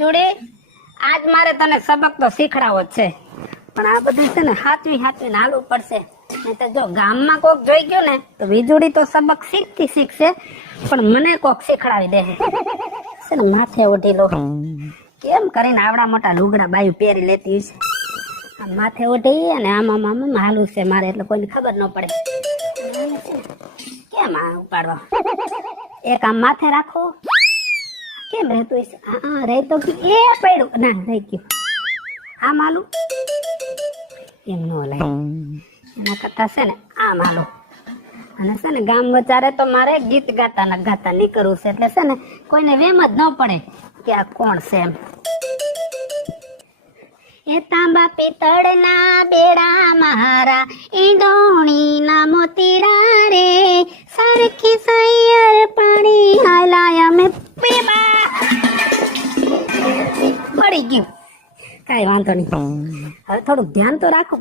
જોડે આજ મારે તને સબક તો શીખડાવો જ છે, પણ આ બધું છે ને હાચવી હાલવું પડશે. નહીં તો જો ગામમાં કોક જોઈ ગયો ને તો વીજળી તો સબક શીખશે, પણ મને કોક શીખડાવી દે છે ને. માથે ઓઢી લો, કેમ કરીને આવડા મોટા લુગડા બાયું પહેરી લેતી છે. આમ માથે ઓઢી અને આમાં હાલું છે મારે, એટલે કોઈને ખબર ન પડે. કેમ આ ઉપાડવા, એક આમ માથે રાખો. કેમ રહેતું છે? હા રહેતો એ પડ્યું ના રહી ગયું. આમ હાલું એમ ન લાય, એના કરતા છે ને આમ હાલો. અને છે ને ગામ વચારે તો મારે ગીત ગાતા નીકળવું છે, એટલે છે ને કોઈને વેમ જ ન પડે કે આ કોણ છે એમ. એ તાંબા પિત્તળના બેડા મારા, ઈંડોણીના મોતીડા રે, સરખી સૈયર પાણી હાલાય અમે પીવા. પડી ગયું, કાંઈ વાંધો નહીં. હવે થોડુંક ધ્યાન તો રાખો.